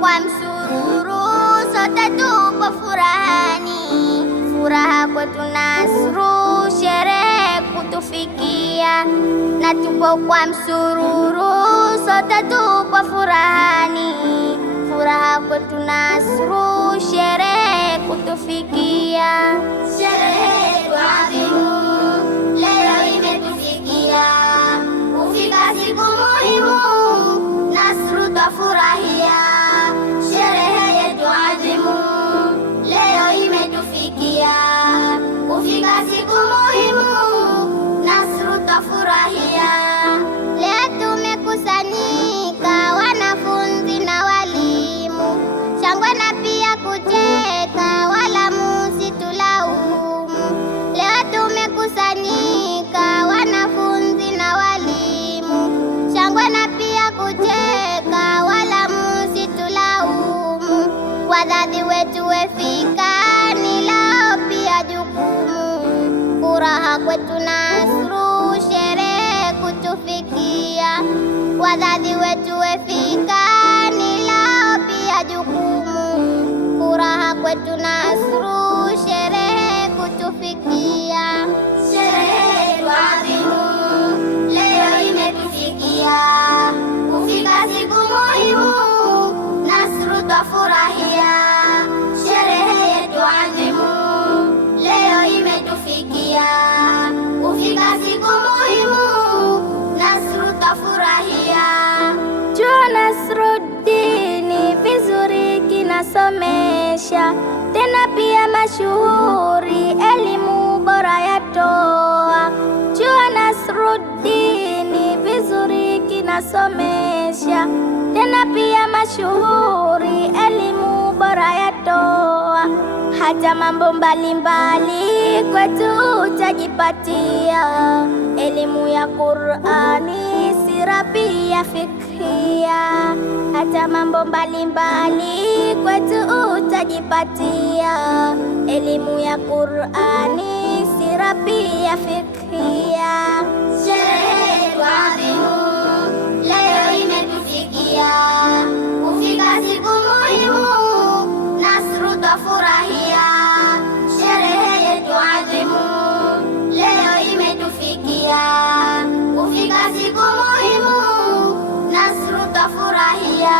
kwa msururu, sote tupo furahani. Furaha kwetu Nasru, sherehe kutufikia. Na tupo kwa msururu, sote tupo furahani. Furaha kwetu Nasru, sherehe kutufikia. Sherehe yetu adhimu leo imetufikia, kufika siku muhimu Nasru twafurahia. Sherehe yetu adhimu leo imetufikia, kufika siku muhimu Nasru twafurahia. Leo tumekusanyika wanafunzi na walimu, shangwe na pia kucheka, wala musitulaumu. Leo tumekusanyika wanafunzi na walimu, shangwe na pia kucheka, wala musitulaumu. Wazazi wetu wefika, ni lao pia jukumu. Furaha kwetu Nasru, sherehe kutufikia. Wazazi wetu wefika, ni lao pia jukumu. Furaha kwetu Nasru, sherehe kutufikia. Sherehe yetu adhimu leo imetufikia, kufika siku muhimu Nasru twafurahia. Sherehe yetu adhimu leo imetufikia, kufika siku muhimu Nasru twafurahia. Chuo Nasruddin vizuri kinasomesha, tena pia mashuhuri, elimu bora yatoa. Chuo Nasruddin vizuri kinasomesha, tena pia mashuhuri, elimu bora yatoa. Hata mambo mbalimbali kwetu utajipatia, elimu ya Qur'ani, sira pia fikhia. Hata mambo mbalimbali kwetu utajipatia, elimu ya Qur'ani, sira pia fikhia. Sherehe yetu adhimu leo imetufikia, kufika siku muhimu Nasru twafurahia. Sherehe yetu adhimu leo imetufikia, kufika siku muhimu Nasru twafurahia.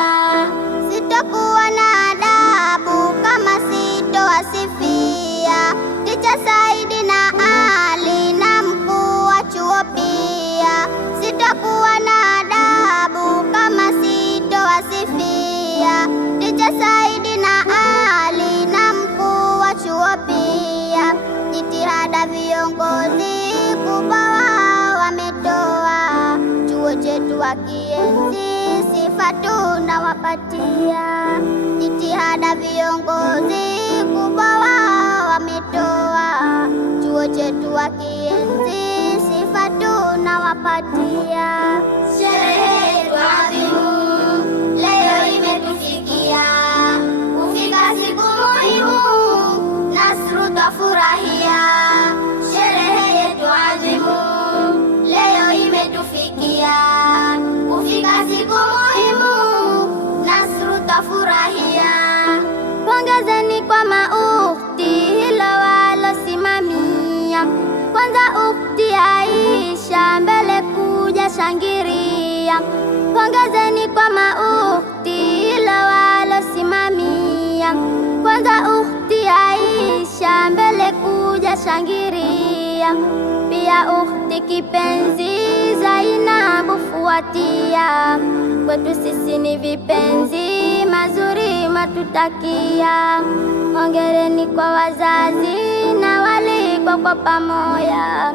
Sitokuwa na adabu kama sitowasifia Ticha Saidi na Ali na mkuu wa chuo pia. Sitokuwa na adabu kama sitowasifia Ticha Saidi na Ali na mkuu wa chuo pia. Jitihada viongozi kubwa wao wametoa, chuo chetu wakienzi, sifa tunawapatia. Jitihada viongozi kubwa wao wametoa, chuo chetu wakienzi, sifa tunawapatia. Sherehe yetu adhimu leo imetufikia, kufika siku muhimu Nasru twafurahia. Sherehe yetu adhimu leo imetufikia, kufika siku muhimu Nasru twafurahia. Pongezeni kwa maukhti hilo walosimamia, kwanza ukhti Aisha mbele kuja shangiria. Pongezeni kwa maukhti hilo walosimamia, kwanza ukhti Aisha mbele kuja shangiria. Pia ukhti kipenzi Zainabu fuatia, kwetu sisi ni vipenzi, mazuri matutakia. Hongereni kwa wazazi na walikwa kwa pamoja,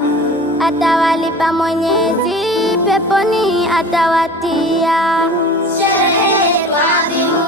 atawalipa Mwenyezi, peponi atawatia. Sherehe yetu adhimu